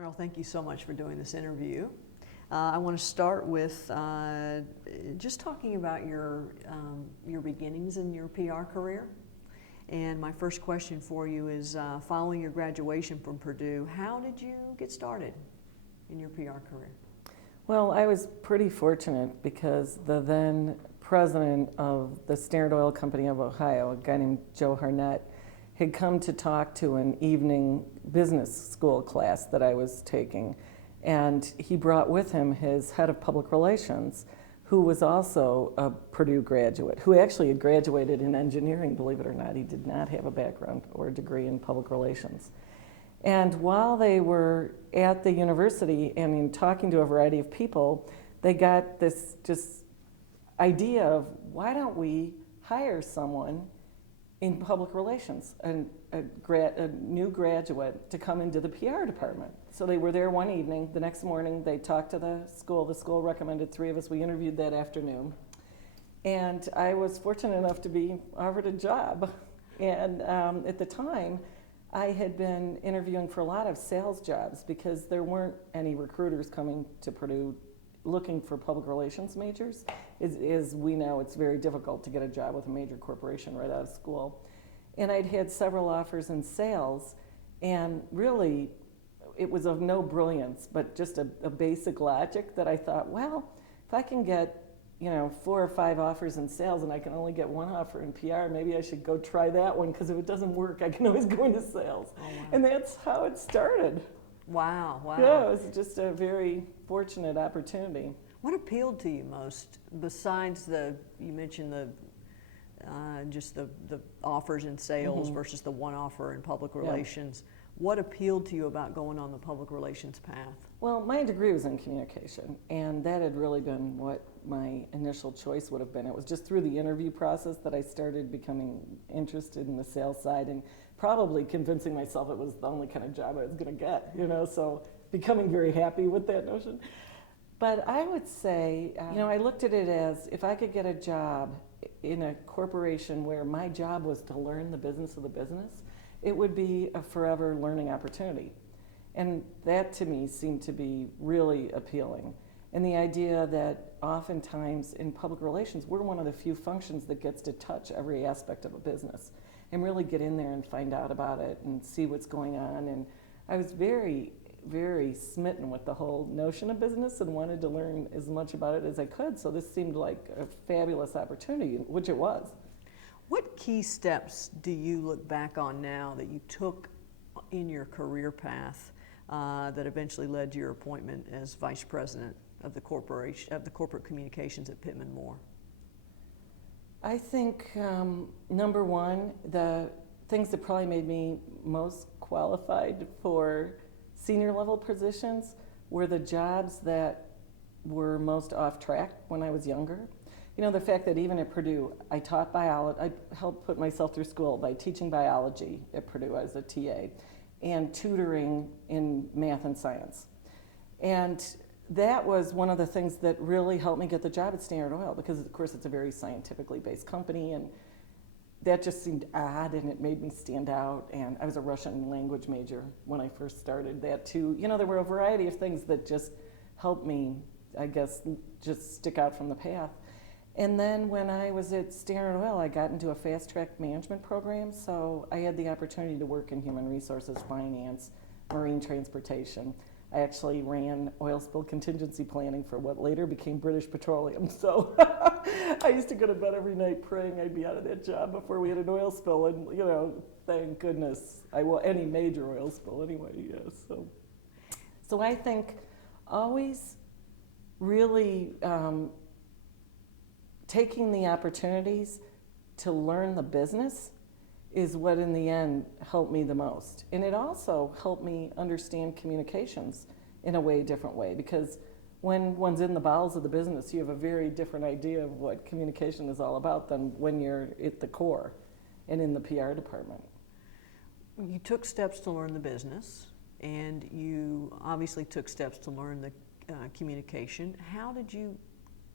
Maril, thank you so much for doing this interview. I want to start with just talking about your beginnings in your PR career. And my first question for you is, following your graduation from Purdue, how did you get started in your PR career? Well, I was pretty fortunate because the then president of the Standard Oil Company of Ohio, a guy named Joe Harnett, had come to talk to an evening business school class that I was taking. And he brought with him his head of public relations, who was also a Purdue graduate, who actually had graduated in engineering, believe it or not. He did not have a background or a degree in public relations. And while they were at the university and in talking to a variety of people, they got this just idea of, why don't we hire someone in public relations, a new graduate, to come into the PR department. So they were there one evening. The next morning, they talked to the school. The school recommended 3 of us. We interviewed that afternoon. And I was fortunate enough to be offered a job. And at the time, I had been interviewing for a lot of sales jobs because there weren't any recruiters coming to Purdue looking for public relations majors. As we know, it's very difficult to get a job with a major corporation right out of school. And I'd had several offers in sales, and really it was of no brilliance, but just a basic logic that I thought, well, if I can get 4 or 5 offers in sales and I can only get 1 offer in PR, maybe I should go try that one, because if it doesn't work, I can always go into sales. Oh, wow. And that's how it started. Wow, wow. Yeah, it was just a very fortunate opportunity. What appealed to you most, besides you mentioned just the offers in sales versus the 1 offer in public relations? Yeah. What appealed to you about going on the public relations path? Well, my degree was in communication, and that had really been what my initial choice would have been. It was just through the interview process that I started becoming interested in the sales side, and probably convincing myself it was the only kind of job I was going to get, so becoming very happy with that notion. But I would say, I looked at it as, if I could get a job in a corporation where my job was to learn the business of the business, it would be a forever learning opportunity. And that to me seemed to be really appealing. And the idea that oftentimes in public relations, we're one of the few functions that gets to touch every aspect of a business and really get in there and find out about it and see what's going on. And I was very, very smitten with the whole notion of business and wanted to learn as much about it as I could. So this seemed like a fabulous opportunity, which it was. What key steps do you look back on now that you took in your career path that eventually led to your appointment as vice president of the corporate communications at Pittman Moore? I think number one, the things that probably made me most qualified for senior level positions were the jobs that were most off track when I was younger. The fact that even at Purdue, I taught biology. I helped put myself through school by teaching biology at Purdue as a TA and tutoring in math and science. And that was one of the things that really helped me get the job at Standard Oil, because of course it's a very scientifically based company, and that just seemed odd and it made me stand out. And I was a Russian language major when I first started that too. There were a variety of things that just helped me, I guess, just stick out from the path. And then when I was at Standard Oil, I got into a fast-track management program, so I had the opportunity to work in human resources, finance, marine transportation. I actually ran oil spill contingency planning for what later became British Petroleum. So I used to go to bed every night praying I'd be out of that job before we had an oil spill. And, thank goodness, any major oil spill anyway, yeah. So I think always really taking the opportunities to learn the business is what in the end helped me the most. And it also helped me understand communications in a different way, because when one's in the bowels of the business, you have a very different idea of what communication is all about than when you're at the core and in the PR department. You took steps to learn the business, and you obviously took steps to learn the communication.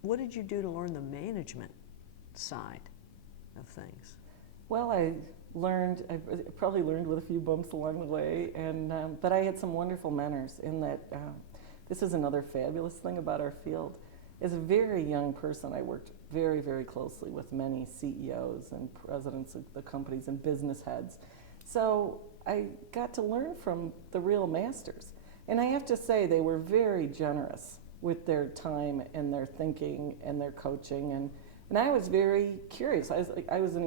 What did you do to learn the management side of things? Well, I I probably learned with a few bumps along the way, and but I had some wonderful mentors in that. This is another fabulous thing about our field. As a very young person, I worked very, very closely with many CEOs and presidents of the companies and business heads. So I got to learn from the real masters. And I have to say, they were very generous with their time and their thinking and their coaching. And I was very curious. I was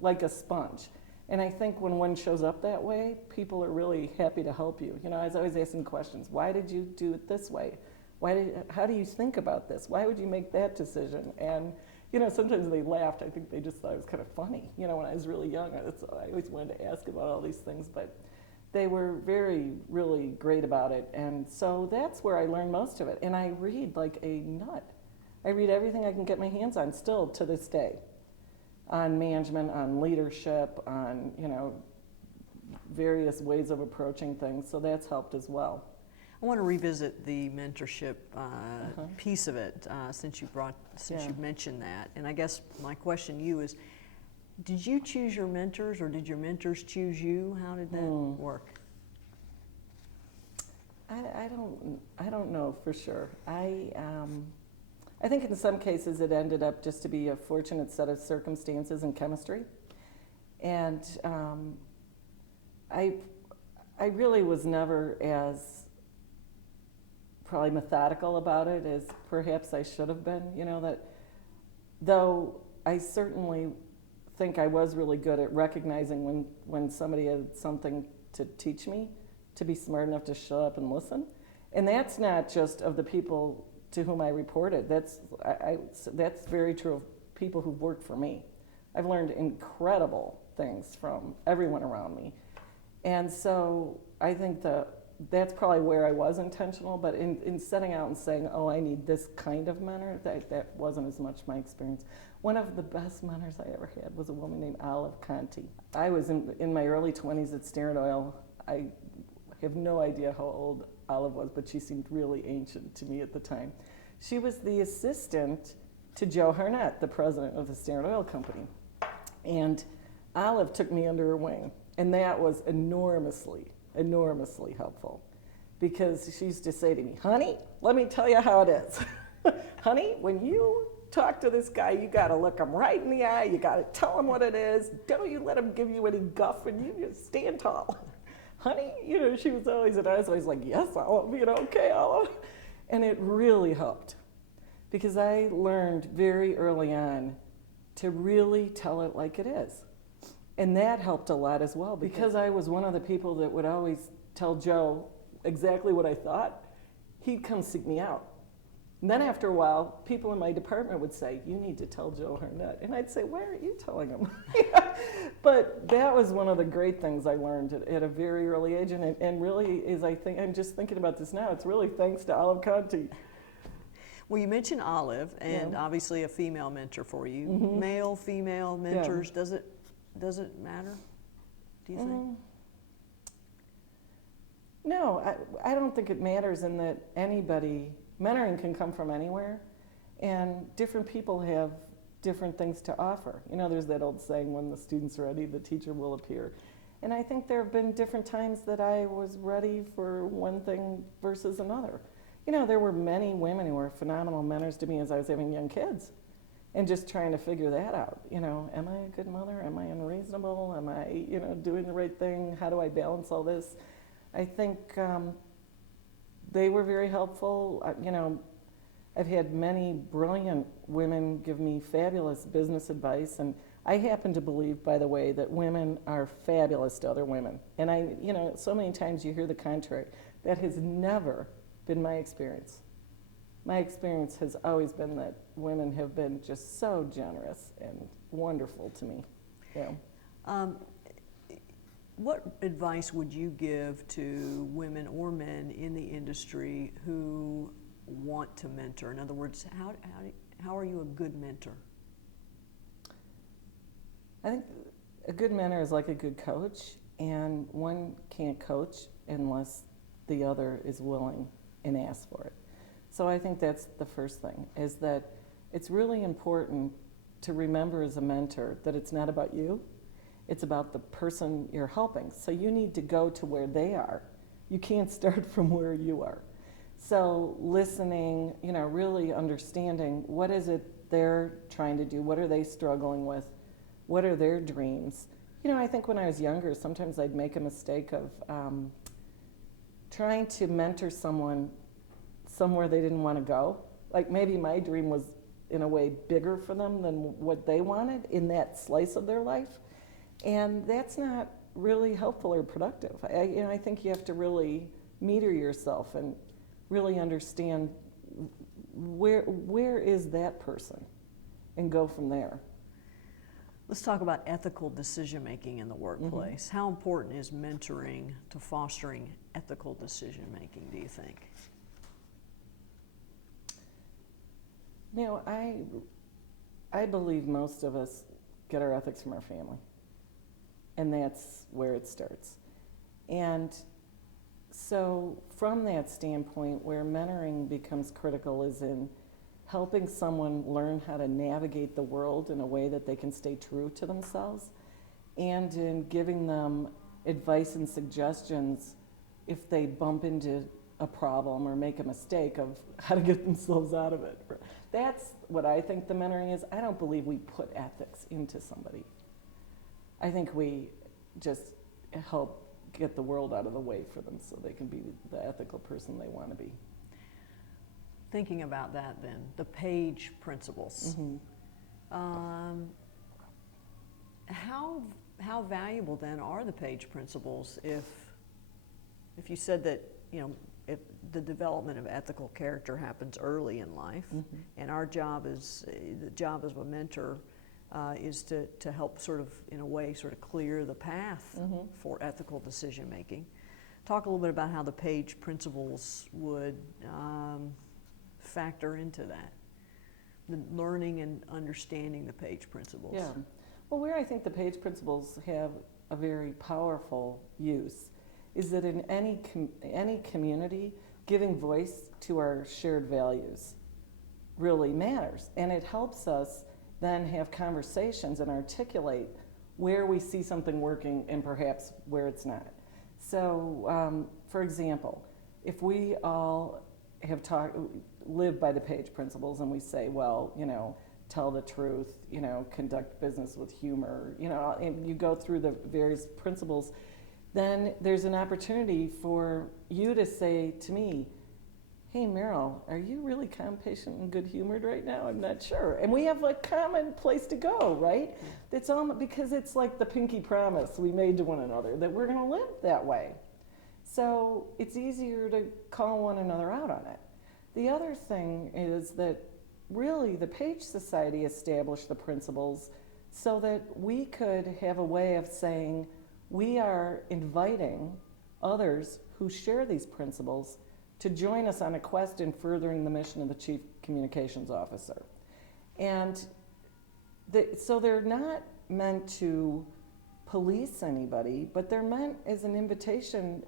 like a sponge. And I think when one shows up that way, people are really happy to help you. You know, I was always asking questions. Why did you do it this way? How do you think about this? Why would you make that decision? And, you know, sometimes they laughed. I think they just thought it was kind of funny. You know, when I was really young, I always wanted to ask about all these things, but they were really great about it. And so that's where I learned most of it. And I read like a nut. I read everything I can get my hands on still to this day, on management, on leadership, on, you know, various ways of approaching things. So that's helped as well. I want to revisit the mentorship piece of it since you've mentioned that. And I guess my question to you is, did you choose your mentors or did your mentors choose you? How did that work? I don't know for sure. I think in some cases it ended up just to be a fortunate set of circumstances in chemistry. And I really was never as probably methodical about it as perhaps I should have been, you know, that though I certainly think I was really good at recognizing when somebody had something to teach me, to be smart enough to show up and listen. And that's not just of the people to whom I reported. That's very true of people who've worked for me. I've learned incredible things from everyone around me. And so I think that's probably where I was intentional, but in setting out and saying, oh, I need this kind of mentor, that wasn't as much my experience. One of the best mentors I ever had was a woman named Olive Conti. I was in my early 20s at Standard Oil. I have no idea how old Olive was, but she seemed really ancient to me at the time. She was the assistant to Joe Harnett, the president of the Standard Oil Company. And Olive took me under her wing, and that was enormously helpful, because she used to say to me, honey, let me tell you how it is. Honey, when you talk to this guy, you got to look him right in the eye. You got to tell him what it is. Don't you let him give you any guff, and you just stand tall. Honey, you know, she was always, and I was always like, yes, Olive, you know, okay, Olive. And it really helped, because I learned very early on to really tell it like it is. And that helped a lot as well, because I was one of the people that would always tell Joe exactly what I thought. He'd come seek me out. And then after a while, people in my department would say, you need to tell Joe Harnett. And I'd say, why aren't you telling him? But that was one of the great things I learned at a very early age. And really, is I'm just thinking about this now, it's really thanks to Olive Conti. Well, you mentioned Olive, and obviously a female mentor for you. Mm-hmm. Male, female mentors, does it matter, do you think? No, I don't think it matters in that mentoring can come from anywhere, and different people have different things to offer. You know, there's that old saying, when the student's ready, the teacher will appear. And I think there have been different times that I was ready for one thing versus another. You know, there were many women who were phenomenal mentors to me as I was having young kids, and just trying to figure that out. You know, am I a good mother? Am I unreasonable? Am I, you know, doing the right thing? How do I balance all this? I think they were very helpful. You know, I've had many brilliant women give me fabulous business advice, and I happen to believe, by the way, that women are fabulous to other women. And you know, so many times you hear the contrary. That has never been my experience. My experience has always been that women have been just so generous and wonderful to me. Yeah. What advice would you give to women or men in the industry who want to mentor? In other words, how are you a good mentor? I think a good mentor is like a good coach, and one can't coach unless the other is willing and asks for it. So I think that's the first thing, is that it's really important to remember as a mentor that it's not about you. It's about the person you're helping. So you need to go to where they are. You can't start from where you are. So listening, really understanding what is it they're trying to do, what are they struggling with, what are their dreams. I think when I was younger, sometimes I'd make a mistake of trying to mentor someone somewhere they didn't want to go. Like maybe my dream was in a way bigger for them than what they wanted in that slice of their life. And that's not really helpful or productive. I think you have to really meter yourself and really understand where is that person and go from there. Let's talk about ethical decision making in the workplace. How important is mentoring to fostering ethical decision making, do you think? I believe most of us get our ethics from our family, and that's where it starts. And so from that standpoint, where mentoring becomes critical is in helping someone learn how to navigate the world in a way that they can stay true to themselves, and in giving them advice and suggestions if they bump into a problem or make a mistake of how to get themselves out of it. That's what I think the mentoring is. I don't believe we put ethics into somebody. I think we just help get the world out of the way for them so they can be the ethical person they want to be. Thinking about that then, the Page principles. How valuable then are the Page principles if you said that, if the development of ethical character happens early in life, and our job is, the job as a mentor is to help sort of, in a way, sort of clear the path for ethical decision making. Talk a little bit about how the Page principles would factor into that, the learning and understanding the Page principles. Yeah. Well, where I think the Page principles have a very powerful use is that in any community, giving voice to our shared values really matters. And it helps us then have conversations and articulate where we see something working and perhaps where it's not. So, for example, if we all have live by the Page principles and we say, well, tell the truth, conduct business with humor, and you go through the various principles, then there's an opportunity for you to say to me, hey, Maril, are you really calm, patient, and good-humored right now? I'm not sure. And we have a common place to go, right? It's because it's like the pinky promise we made to one another that we're going to live that way. So it's easier to call one another out on it. The other thing is that really the Page Society established the principles so that we could have a way of saying we are inviting others who share these principles to join us on a quest in furthering the mission of the Chief Communications Officer. And so they're not meant to police anybody, but they're meant as an invitation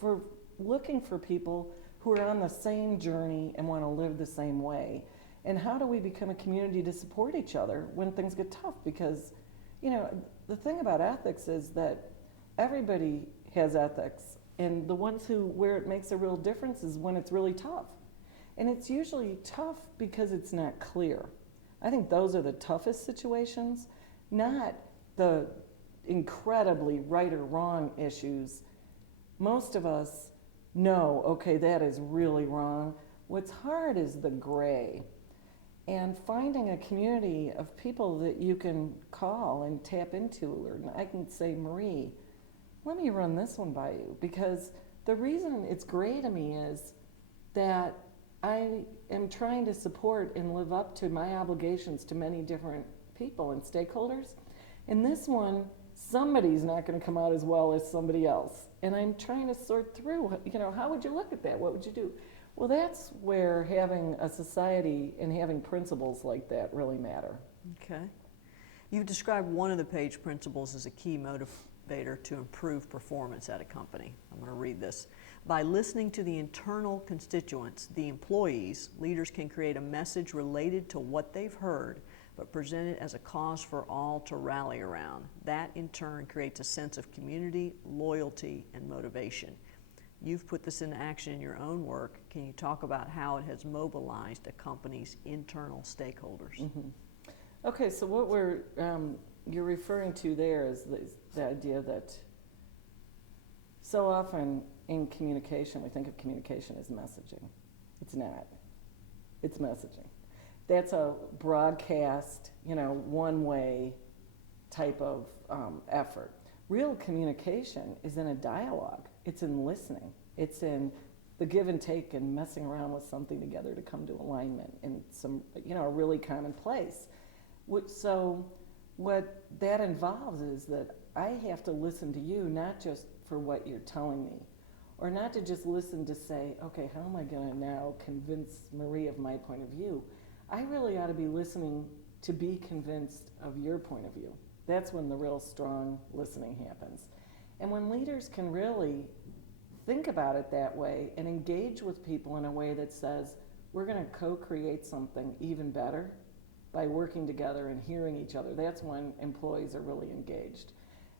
for looking for people who are on the same journey and want to live the same way. And how do we become a community to support each other when things get tough? Because, the thing about ethics is that everybody has ethics, and the ones where it makes a real difference is when it's really tough. And it's usually tough because it's not clear. I think those are the toughest situations, not the incredibly right or wrong issues. Most of us know, okay, that is really wrong. What's hard is the gray. And finding a community of people that you can call and tap into, or I can say, Marie, let me run this one by you. Because the reason it's gray to me is that I am trying to support and live up to my obligations to many different people and stakeholders. And this one, somebody's not going to come out as well as somebody else. And I'm trying to sort through, how would you look at that? What would you do? Well, that's where having a society and having principles like that really matter. Okay. You've described one of the Page principles as a key motivator to improve performance at a company. I'm going to read this. By listening to the internal constituents, the employees, leaders can create a message related to what they've heard but present it as a cause for all to rally around. That in turn creates a sense of community, loyalty, and motivation. You've put this into action in your own work. Can you talk about how it has mobilized a company's internal stakeholders? Mm-hmm. Okay, so what you're referring to there is the idea that so often in communication, we think of communication as messaging. It's not. It's messaging. That's a broadcast, one-way type of effort. Real communication is in a dialogue. It's in listening. It's in the give and take and messing around with something together to come to alignment in some, a really common place. So what that involves is that I have to listen to you, not just for what you're telling me, or not to just listen to say, okay, how am I going to now convince Marie of my point of view? I really ought to be listening to be convinced of your point of view. That's when the real strong listening happens. And when leaders can really think about it that way and engage with people in a way that says, we're going to co-create something even better by working together and hearing each other, that's when employees are really engaged.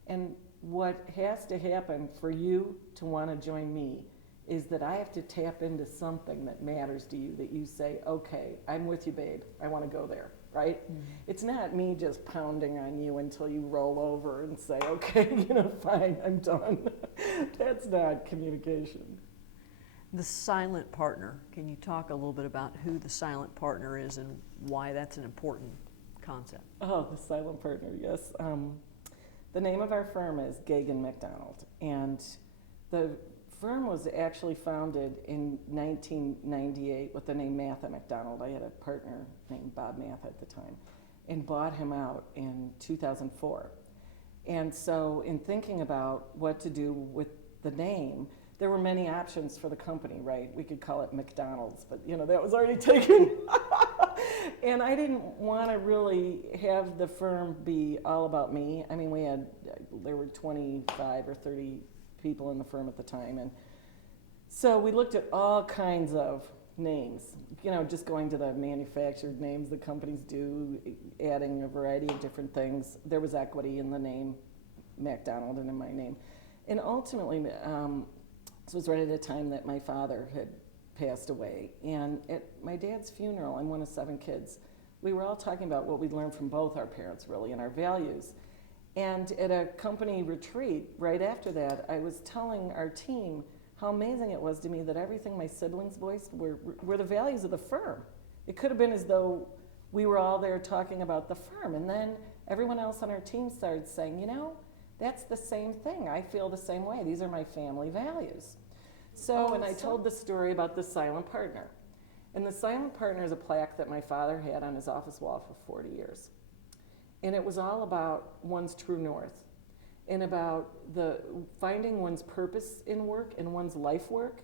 And what has to happen for you to want to join me is that I have to tap into something that matters to you, that you say, okay, I'm with you, babe, I want to go there, right? Mm-hmm. It's not me just pounding on you until you roll over and say, okay, fine, I'm done. That's not communication. The silent partner, can you talk a little bit about who the silent partner is and why that's an important concept? Oh, the silent partner, yes. The name of our firm is MacDonald, and the firm was actually founded in 1998 with the name MacDonald. I had a partner named Bob Math at the time, and bought him out in 2004. And so in thinking about what to do with the name, there were many options for the company, right? We could call it McDonald's, but that was already taken. And I didn't want to really have the firm be all about me. I mean, there were 25 or 30 people in the firm at the time. And so we looked at all kinds of names, just going to the manufactured names the companies do, adding a variety of different things. There was equity in the name MacDonald and in my name. And ultimately, this was right at a time that my father had passed away. And at my dad's funeral, I'm one of 7 kids, we were all talking about what we'd learned from both our parents, really, and our values. And at a company retreat, right after that, I was telling our team how amazing it was to me that everything my siblings voiced were the values of the firm. It could have been as though we were all there talking about the firm. And then everyone else on our team started saying, that's the same thing. I feel the same way. These are my family values. I told the story about the silent partner. And the silent partner is a plaque that my father had on his office wall for 40 years. And it was all about one's true north and about finding one's purpose in work and one's life work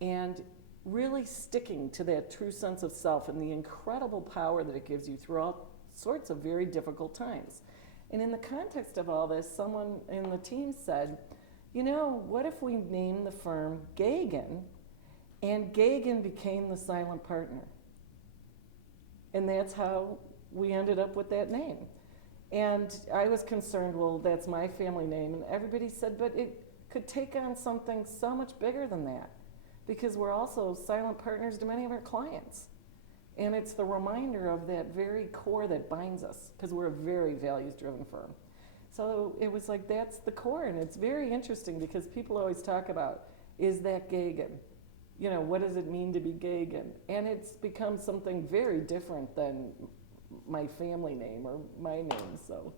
and really sticking to that true sense of self and the incredible power that it gives you through all sorts of very difficult times. And in the context of all this, someone in the team said, what if we name the firm Gagan, and Gagan became the silent partner? And that's how we ended up with that name. And I was concerned, well, that's my family name. And everybody said, but it could take on something so much bigger than that, because we're also silent partners to many of our clients. And it's the reminder of that very core that binds us, because we're a very values-driven firm. So it was like, that's the core. And it's very interesting because people always talk about, is that Gagan? What does it mean to be Gagan? And it's become something very different than my family name or my name. So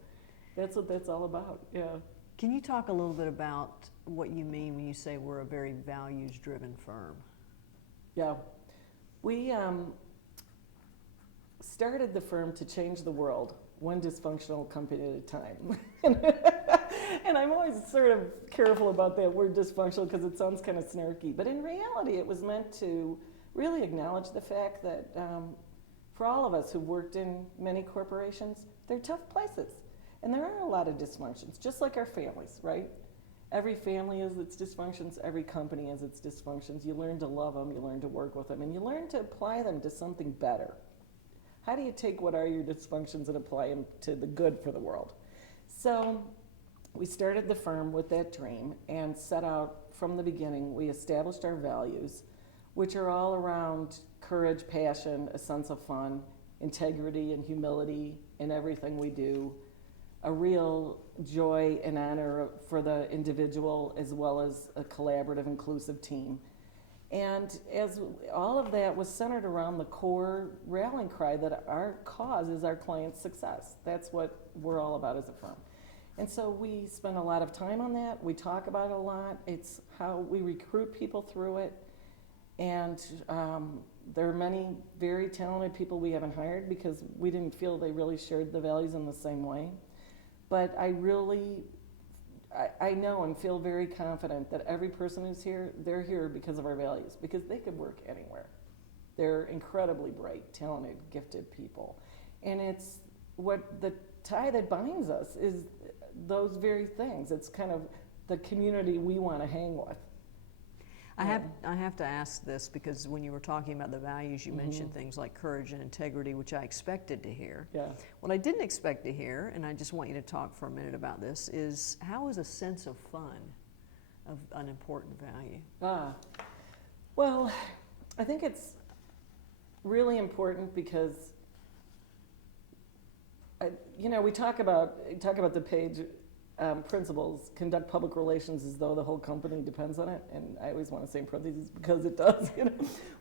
that's what that's all about, yeah. Can you talk a little bit about what you mean when you say we're a very values-driven firm? Yeah. We started the firm to change the world, one dysfunctional company at a time. And I'm always sort of careful about that word dysfunctional because it sounds kind of snarky. But in reality, it was meant to really acknowledge the fact that for all of us who've worked in many corporations, they're tough places. And there are a lot of dysfunctions, just like our families, right? Every family has its dysfunctions, every company has its dysfunctions. You learn to love them, you learn to work with them, and you learn to apply them to something better. How do you take what are your dysfunctions and apply them to the good for the world? So we started the firm with that dream and set out from the beginning. We established our values, which are all around courage, passion, a sense of fun, integrity and humility in everything we do, a real joy and honor for the individual as well as a collaborative, inclusive team. And as all of that was centered around the core rallying cry that our cause is our client's success. That's what we're all about as a firm. And so we spend a lot of time on that. We talk about it a lot. It's how we recruit people through it. And there are many very talented people we haven't hired because we didn't feel they really shared the values in the same way. But I know and feel very confident that every person who's here, they're here because of our values, because they could work anywhere. They're incredibly bright, talented, gifted people. And it's what the tie that binds us is those very things. It's kind of the community we want to hang with. I have to ask this because when you were talking about the values, you mentioned things like courage and integrity, which I expected to hear. Yeah. What I didn't expect to hear, and I just want you to talk for a minute about this, is how is a sense of fun an important value? Well, I think it's really important because, we talk about the page. Principles, conduct public relations as though the whole company depends on it, and I always want to say in parentheses because it does.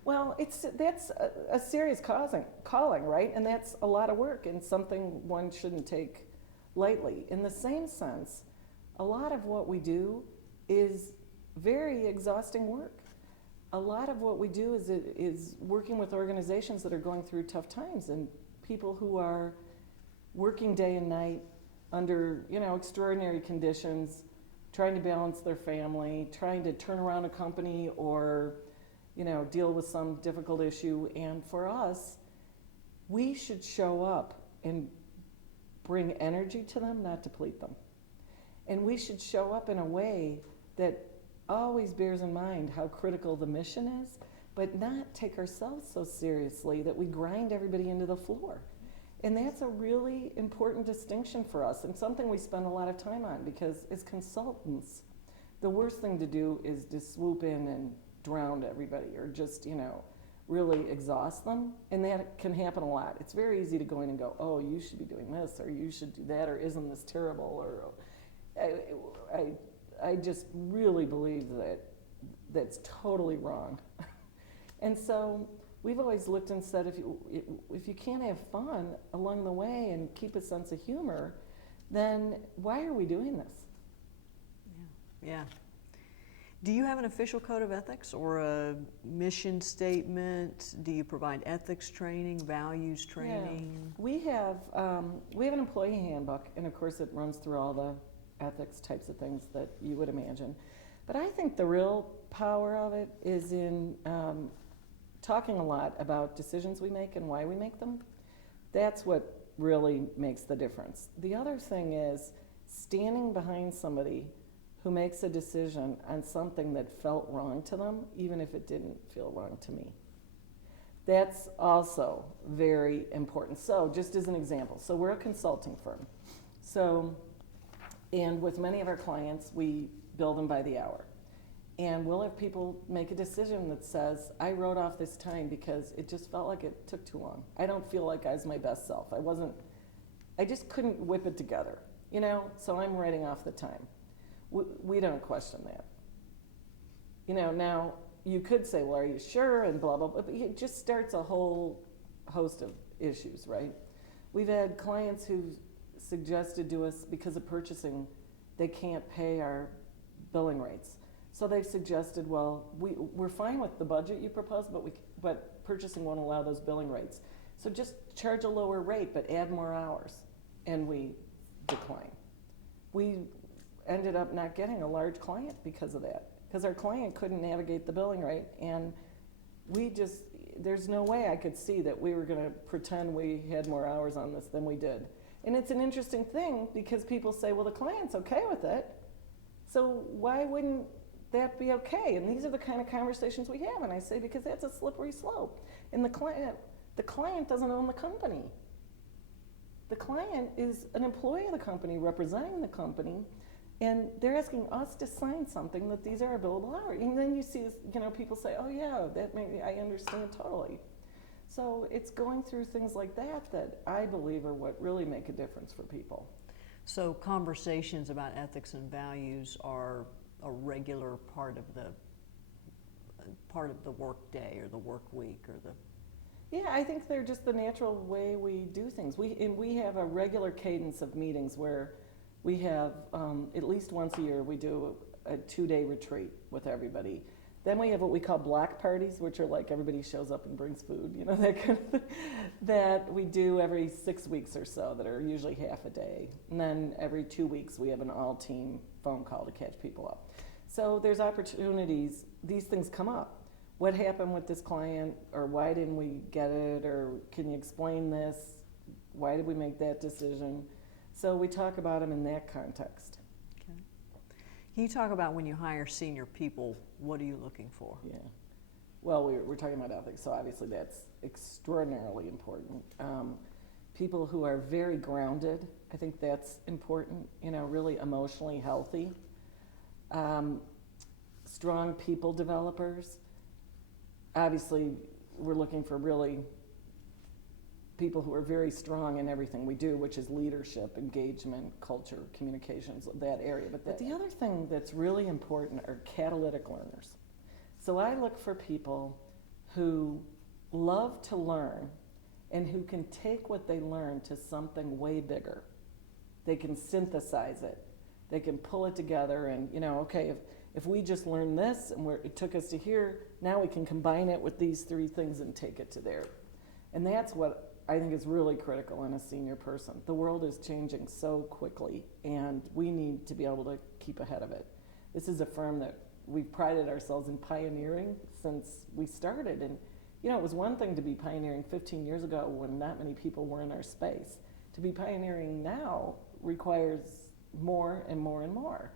Well, that's a serious calling, right? And that's a lot of work and something one shouldn't take lightly. In the same sense, a lot of what we do is very exhausting work. A lot of what we do is working with organizations that are going through tough times and people who are working day and night under extraordinary conditions, trying to balance their family, trying to turn around a company or deal with some difficult issue. And for us, we should show up and bring energy to them, not deplete them. And we should show up in a way that always bears in mind how critical the mission is, but not take ourselves so seriously that we grind everybody into the floor. And that's a really important distinction for us and something we spend a lot of time on because as consultants, the worst thing to do is to swoop in and drown everybody or just, really exhaust them. And that can happen a lot. It's very easy to go in and go, oh, you should be doing this or you should do that or isn't this terrible? Or I just really believe that that's totally wrong. And so we've always looked and said, if you can't have fun along the way and keep a sense of humor, then why are we doing this? Yeah. Do you have an official code of ethics or a mission statement? Do you provide ethics training, values training? Yeah. We have an employee handbook, and of course it runs through all the ethics types of things that you would imagine. But I think the real power of it is in talking a lot about decisions we make and why we make them. That's what really makes the difference. The other thing is standing behind somebody who makes a decision on something that felt wrong to them, even if it didn't feel wrong to me. That's also very important. So just as an example, so we're a consulting firm. And with many of our clients, we bill them by the hour. And we'll have people make a decision that says, I wrote off this time because it just felt like it took too long. I don't feel like I was my best self. I just couldn't whip it together, so I'm writing off the time. We don't question that. Now you could say, well, are you sure? And blah, blah, blah, but it just starts a whole host of issues, right? We've had clients who suggested to us because of purchasing, they can't pay our billing rates. So they've suggested, well, we're fine with the budget you propose, but purchasing won't allow those billing rates. So just charge a lower rate, but add more hours. And we decline. We ended up not getting a large client because of that, because our client couldn't navigate the billing rate. And there's no way I could see that we were going to pretend we had more hours on this than we did. And it's an interesting thing because people say, well, the client's okay with it. So why wouldn't that be okay? And these are the kind of conversations we have. And I say, because that's a slippery slope. And the the client doesn't own the company. The client is an employee of the company representing the company, and they're asking us to sign something that these are billable hours. And then you see, people say, oh yeah, I understand totally. So it's going through things like that I believe are what really make a difference for people. So conversations about ethics and values are a regular part of the work day or the work week or the... Yeah, I think they're just the natural way we do things. We have a regular cadence of meetings where we have, at least once a year, we do a 2-day retreat with everybody. Then we have what we call block parties, which are like everybody shows up and brings food, that kind of thing, that we do every 6 weeks or so, that are usually half a day. And then every 2 weeks we have an all-team phone call to catch people up. So there's opportunities, these things come up. What happened with this client, or why didn't we get it, or can you explain this? Why did we make that decision? So we talk about them in that context. Okay. Can you talk about when you hire senior people, what are you looking for? Yeah. Well, we're talking about ethics, so obviously that's extraordinarily important. People who are very grounded, I think that's important, really emotionally healthy. Strong people developers. Obviously, we're looking for really people who are very strong in everything we do, which is leadership, engagement, culture, communications, that area. But the other thing that's really important are catalytic learners. So I look for people who love to learn and who can take what they learn to something way bigger. They can synthesize it. They can pull it together and, okay, if we just learned this and it took us to here, now we can combine it with these 3 things and take it to there. And that's what I think is really critical in a senior person. The world is changing so quickly, and we need to be able to keep ahead of it. This is a firm that we've prided ourselves in pioneering since we started. And, it was one thing to be pioneering 15 years ago when not many people were in our space. To be pioneering now requires more and more and more.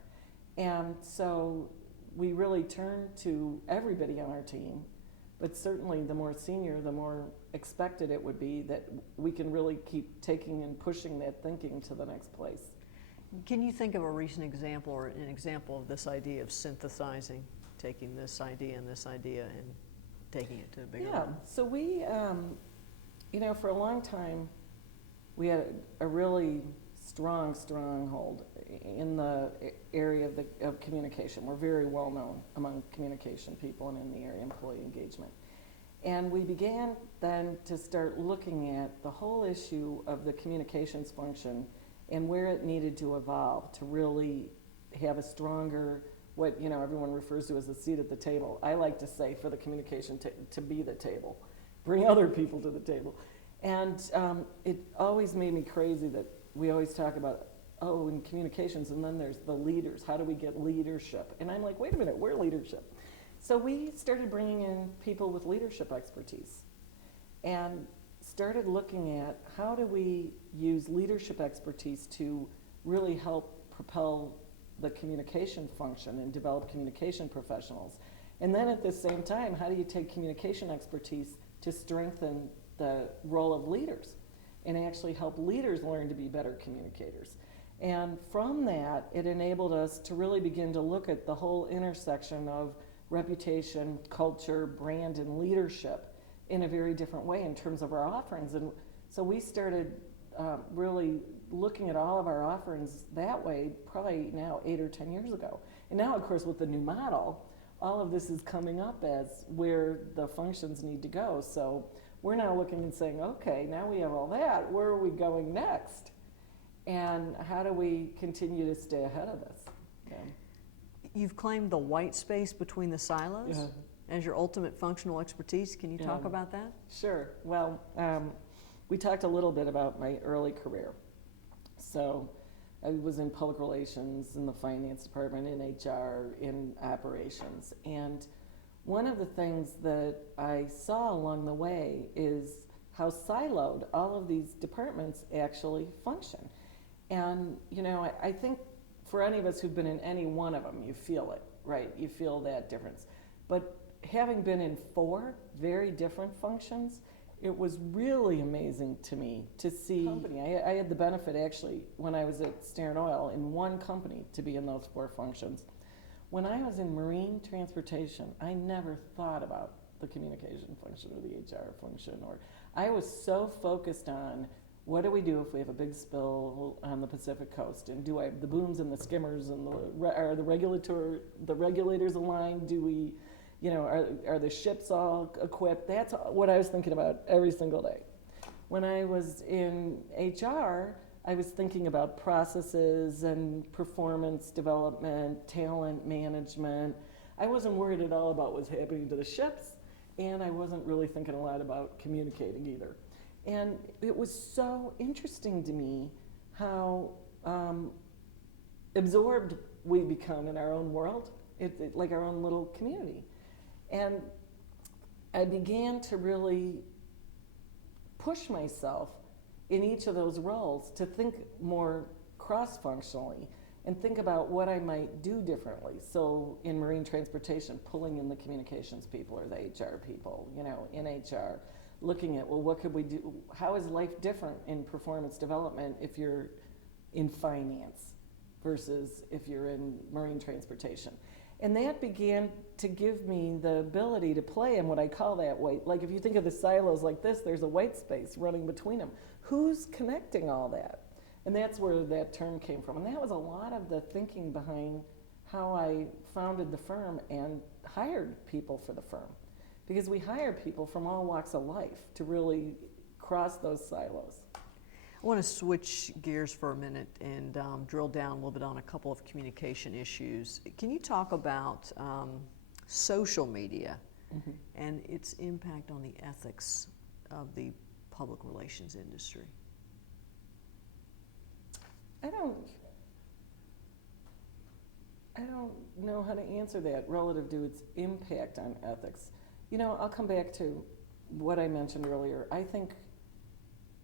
And so we really turn to everybody on our team, but certainly the more senior, the more expected it would be that we can really keep taking and pushing that thinking to the next place. Can you think of a recent example or an example of this idea of synthesizing, taking this idea and taking it to a bigger level? So we, for a long time, we had a really strong hold in the area of communication. We're very well known among communication people and in the area of employee engagement. And we began then to start looking at the whole issue of the communications function and where it needed to evolve to really have a stronger, what everyone refers to as a seat at the table. I like to say for the communication to be the table, bring other people to the table. And it always made me crazy that we always talk about, in communications, and then there's the leaders. How do we get leadership? And I'm like, wait a minute, we're leadership. So we started bringing in people with leadership expertise and started looking at how do we use leadership expertise to really help propel the communication function and develop communication professionals. And then at the same time, how do you take communication expertise to strengthen the role of leaders and actually help leaders learn to be better communicators? And from that, it enabled us to really begin to look at the whole intersection of reputation, culture, brand, and leadership in a very different way in terms of our offerings. And so we started really looking at all of our offerings that way probably now 8 or 10 years ago. And now, of course, with the new model, all of this is coming up as where the functions need to go. So we're now looking and saying, okay, now we have all that, where are we going next? And how do we continue to stay ahead of this? Okay. You've claimed the white space between the silos as your ultimate functional expertise. Can you talk about that? Sure. Well, we talked a little bit about my early career. So I was in public relations, in the finance department, in HR, in operations. And one of the things that I saw along the way is how siloed all of these departments actually function. And, I think for any of us who've been in any one of them, you feel it, right? You feel that difference. But having been in 4 very different functions, It was really amazing to me to see company. I had the benefit actually when I was at Standard Oil in one company to be in those 4 functions. When I was in marine transportation, I never thought about the communication function or the HR function, or I was so focused on what do we do if we have a big spill on the Pacific coast, and do I have the booms and the skimmers and are the regulators aligned? Do we, are the ships all equipped? That's what I was thinking about every single day. When I was in HR, I was thinking about processes and performance development, talent management. I wasn't worried at all about what's happening to the ships, and I wasn't really thinking a lot about communicating either. And it was so interesting to me how absorbed we become in our own world, like our own little community. And I began to really push myself in each of those roles to think more cross-functionally and think about what I might do differently. So in marine transportation, pulling in the communications people or the HR people, in HR, looking at, well, what could we do? How is life different in performance development if you're in finance versus if you're in marine transportation? And that began to give me the ability to play in what I call that white, like if you think of the silos like this, there's a white space running between them. Who's connecting all that? And that's where that term came from. And that was a lot of the thinking behind how I founded the firm and hired people for the firm. Because we hire people from all walks of life to really cross those silos. I want to switch gears for a minute and drill down a little bit on a couple of communication issues. Can you talk about social media and its impact on the ethics of the public relations industry? I don't know how to answer that relative to its impact on ethics. I'll come back to what I mentioned earlier. I think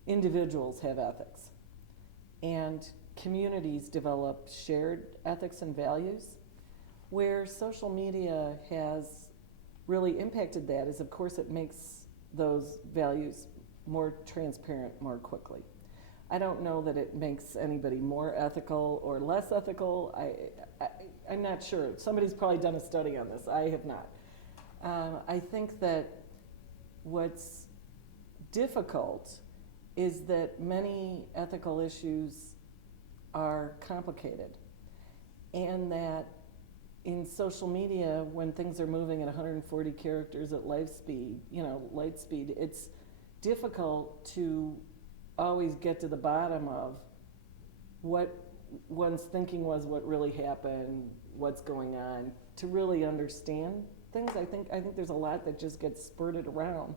individuals have ethics, and communities develop shared ethics and values. Where social media has really impacted that is, of course, it makes those values more transparent more quickly. I don't know that it makes anybody more ethical or less ethical. I'm not sure. Somebody's probably done a study on this. I have not. I think that what's difficult is that many ethical issues are complicated, and that in social media, when things are moving at 140 characters at light speed, it's difficult to always get to the bottom of what one's thinking was, what really happened, what's going on, to really understand things. I think there's a lot that just gets spurted around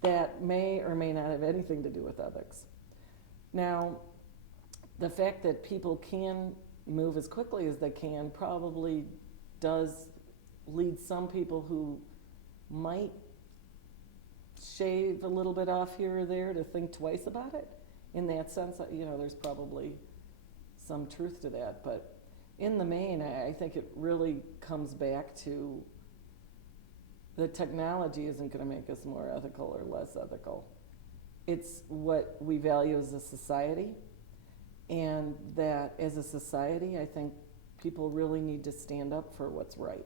that may or may not have anything to do with ethics. Now, the fact that people can move as quickly as they can probably does lead some people who might shave a little bit off here or there to think twice about it. In that sense, there's probably some truth to that. But in the main, I think it really comes back to the technology isn't going to make us more ethical or less ethical. It's what we value as a society, and that as a society, I think people really need to stand up for what's right.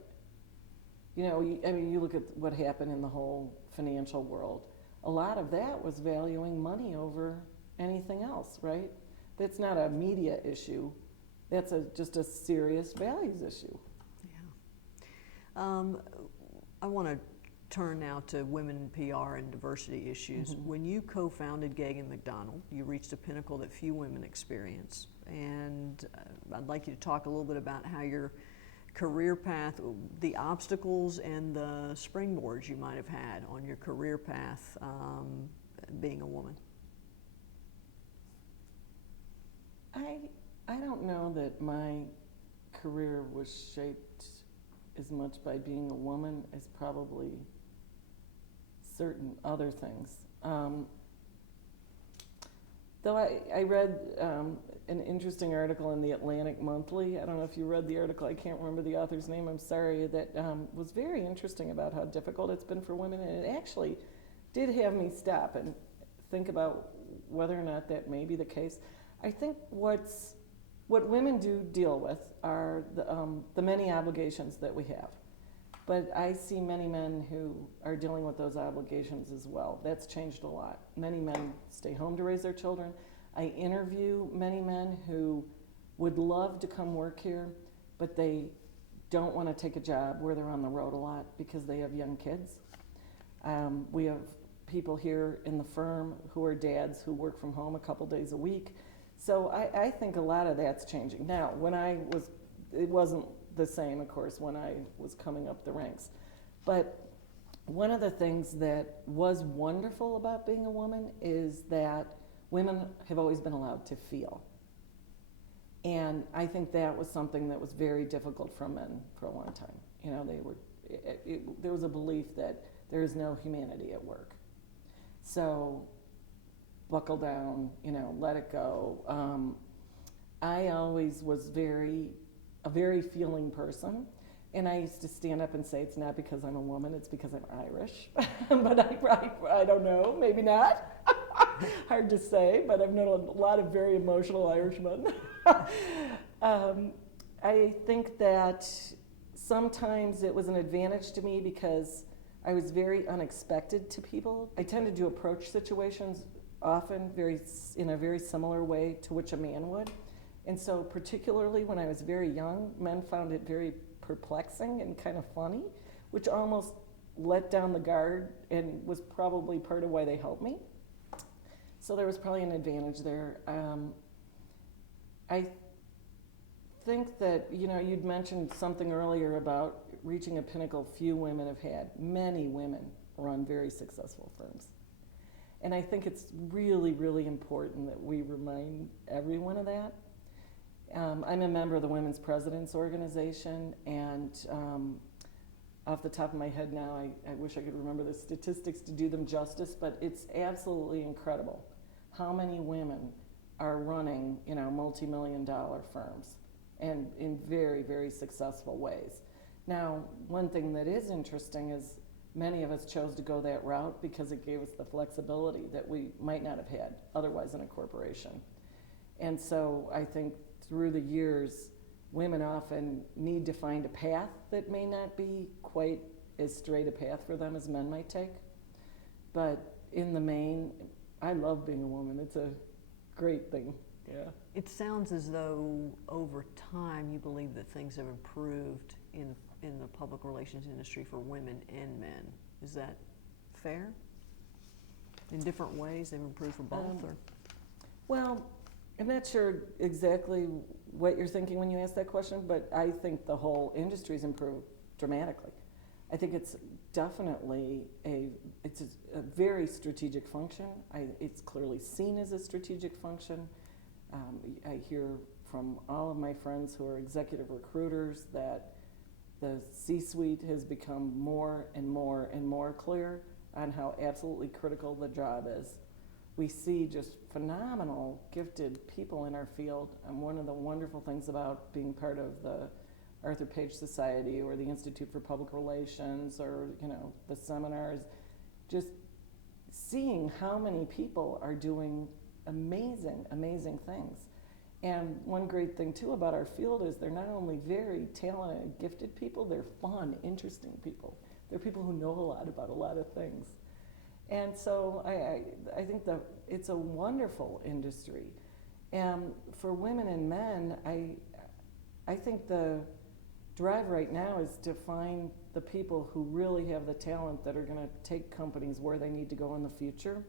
You look at what happened in the whole financial world. A lot of that was valuing money over anything else, right? That's not a media issue. That's just a serious values issue. Yeah. I want to turn now to women in PR and diversity issues. When you co-founded MacDonald, you reached a pinnacle that few women experience. And I'd like you to talk a little bit about how your career path, the obstacles and the springboards you might have had on your career path being a woman. I don't know that my career was shaped as much by being a woman as probably certain other things. Though I read an interesting article in the Atlantic Monthly. I don't know if you read the article. I can't remember the author's name. I'm sorry. That was very interesting about how difficult it's been for women, and it actually did have me stop and think about whether or not that may be the case. I think what women do deal with are the many obligations that we have. But I see many men who are dealing with those obligations as well. That's changed a lot. Many men stay home to raise their children. I interview many men who would love to come work here, but they don't want to take a job where they're on the road a lot because they have young kids. We have people here in the firm who are dads who work from home a couple days a week. So I think a lot of that's changing. Now, it wasn't the same, of course, when I was coming up the ranks. But one of the things that was wonderful about being a woman is that women have always been allowed to feel. And I think that was something that was very difficult for men for a long time. You know, there was a belief that there is no humanity at work. So buckle down, you know, let it go. I always was a very feeling person. And I used to stand up and say, it's not because I'm a woman, it's because I'm Irish. But I don't know, maybe not. Hard to say, but I've known a lot of very emotional Irishmen. I think that sometimes it was an advantage to me because I was very unexpected to people. I tended to approach situations often in a very similar way to which a man would. And so particularly when I was very young, men found it very perplexing and kind of funny, which almost let down the guard and was probably part of why they helped me. So there was probably an advantage there. I think that, you know, you'd mentioned something earlier about reaching a pinnacle few women have had. Many women run very successful firms. And I think it's really, really important that we remind everyone of that. I'm a member of the Women's Presidents Organization, and off the top of my head now, I wish I could remember the statistics to do them justice, but it's absolutely incredible how many women are running, you know, multi-million-dollar firms, and in very, very successful ways. Now, one thing that is interesting is many of us chose to go that route because it gave us the flexibility that we might not have had otherwise in a corporation. And so I think through the years, women often need to find a path that may not be quite as straight a path for them as men might take. But in the main, I love being a woman. It's a great thing, yeah. It sounds as though over time you believe that things have improved in the public relations industry for women and men. Is that fair? In different ways, they've improved for both? Or? Well, I'm not sure exactly what you're thinking when you ask that question, but I think the whole industry's improved dramatically. I think it's definitely a very strategic function. It's clearly seen as a strategic function. I hear from all of my friends who are executive recruiters that the C-suite has become more and more and more clear on how absolutely critical the job is. We see just phenomenal, gifted people in our field. And one of the wonderful things about being part of the Arthur Page Society or the Institute for Public Relations or, you know, the seminars, just seeing how many people are doing amazing, amazing things. And one great thing too about our field is they're not only very talented, gifted people, they're fun, interesting people. They're people who know a lot about a lot of things. And so I think that it's a wonderful industry. And for women and men, I think the drive right now is to find the people who really have the talent that are going to take companies where they need to go in the future.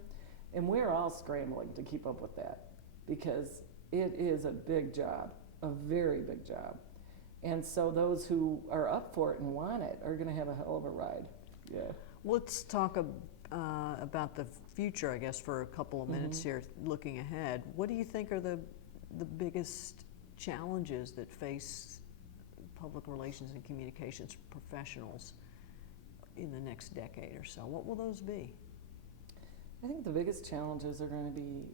And we're all scrambling to keep up with that because it is a big job, a very big job. And so those who are up for it and want it are going to have a hell of a ride. Yeah. Let's talk about the future, I guess, for a couple of minutes here, looking ahead. What do you think are the biggest challenges that face public relations and communications professionals in the next decade or so? What will those be? I think the biggest challenges are going to be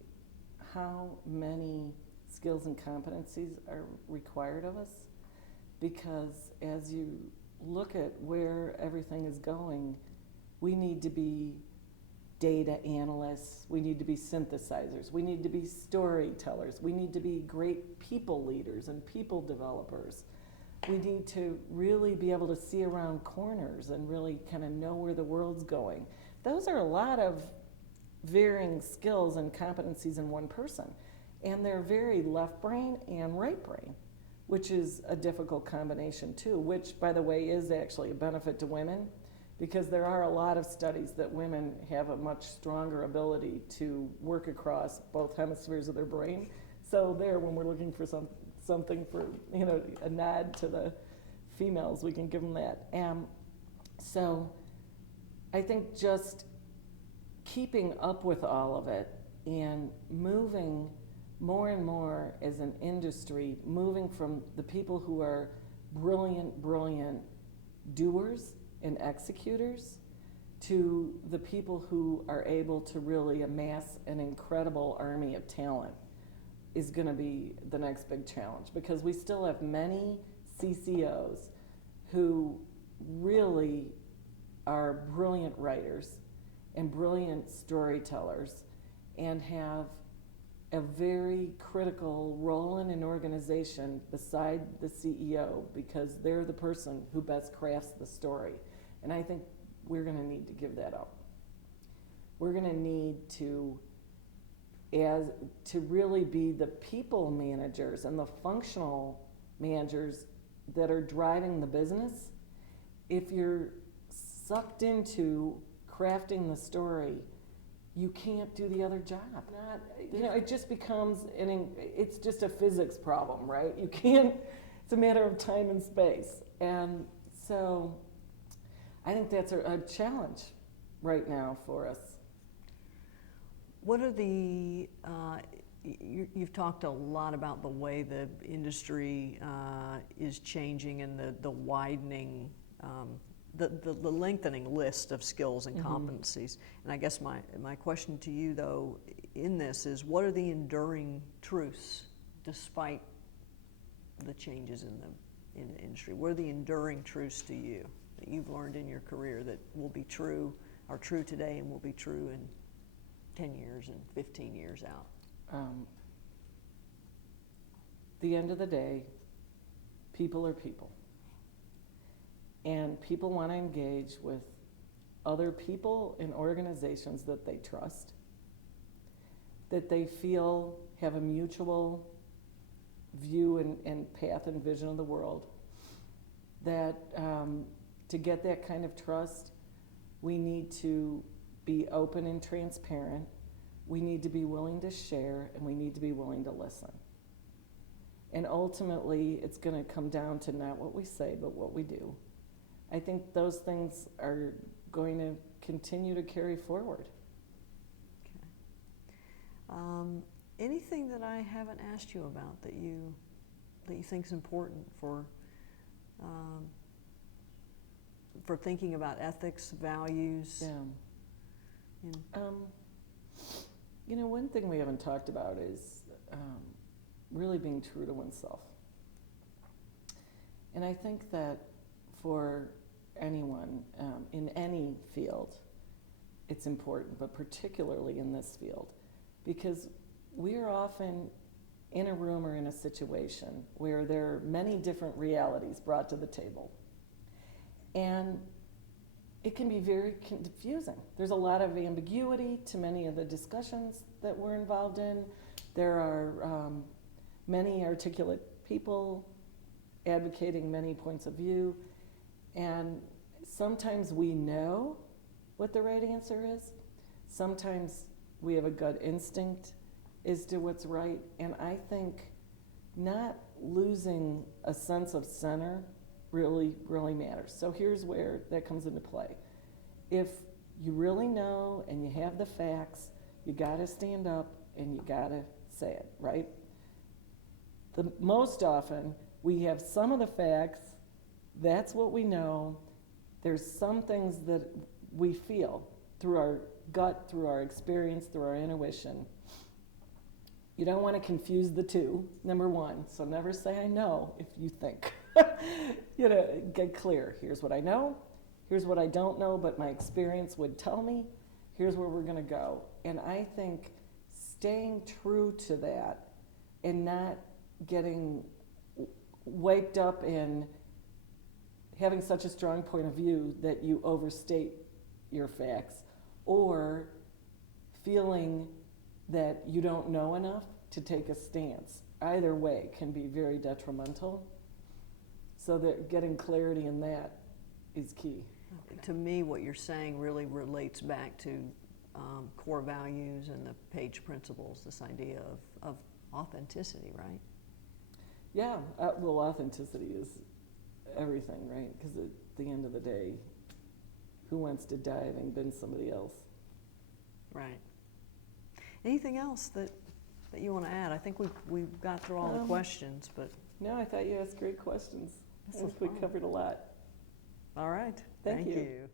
how many skills and competencies are required of us, because as you look at where everything is going, we need to be data analysts, we need to be synthesizers, we need to be storytellers, we need to be great people leaders and people developers. We need to really be able to see around corners and really kind of know where the world's going. Those are a lot of varying skills and competencies in one person. And they're very left brain and right brain, which is a difficult combination too, which, by the way, is actually a benefit to women, because there are a lot of studies that women have a much stronger ability to work across both hemispheres of their brain. So there, when we're looking for something for, a nod to the females, we can give them that. So I think just keeping up with all of it and moving more and more as an industry, moving from the people who are brilliant doers and executors to the people who are able to really amass an incredible army of talent is going to be the next big challenge, because we still have many CCOs who really are brilliant writers and brilliant storytellers and have a very critical role in an organization beside the CEO, because they're the person who best crafts the story. And I think we're going to need to give that up. We're going to need to really be the people managers and the functional managers that are driving the business. If you're sucked into crafting the story, you can't do the other job. It just becomes it's just a physics problem, right? You can't. It's a matter of time and space, and so I think that's a challenge right now for us. What are you've talked a lot about the way the industry is changing and the widening, the lengthening list of skills and competencies. And I guess my question to you, though, in this is, what are the enduring truths despite the changes in the industry? What are the enduring truths to you that you've learned in your career that are true today and will be true in 10 years and 15 years out? The end of the day, people are people. And people want to engage with other people and organizations that they trust, that they feel have a mutual view and path and vision of the world. That to get that kind of trust, we need to be open and transparent. We need to be willing to share, and we need to be willing to listen. And ultimately, it's going to come down to not what we say, but what we do. I think those things are going to continue to carry forward. Okay. Anything that I haven't asked you about that you think is important for thinking about ethics, values? Yeah. One thing we haven't talked about is really being true to oneself. And I think that for anyone in any field, it's important, but particularly in this field, because we're often in a room or in a situation where there are many different realities brought to the table. And it can be very confusing. There's a lot of ambiguity to many of the discussions that we're involved in. There are many articulate people advocating many points of view, and sometimes we know what the right answer is. Sometimes we have a gut instinct as to what's right, and I think not losing a sense of center really, really matters. So here's where that comes into play. If you really know and you have the facts, you gotta stand up and you gotta say it, right? Most often, we have some of the facts, that's what we know. There's some things that we feel through our gut, through our experience, through our intuition. You don't want to confuse the two, number one. So never say I know if you think. Get clear. Here's what I know. Here's what I don't know, but my experience would tell me. here's where we're going to go. And I think staying true to that and not getting wiped up in having such a strong point of view that you overstate your facts, or feeling that you don't know enough to take a stance. Either way can be very detrimental. So that getting clarity in that is key. To me, what you're saying really relates back to core values and the Page principles, this idea of authenticity, right? Yeah, well, authenticity is everything, right? Because at the end of the day, who wants to die having been somebody else? Right. Anything else that you want to add? I think we've got through all the questions, but... No, I thought you asked great questions. I This was think we fun. covered a lot. All right. Thank you. you.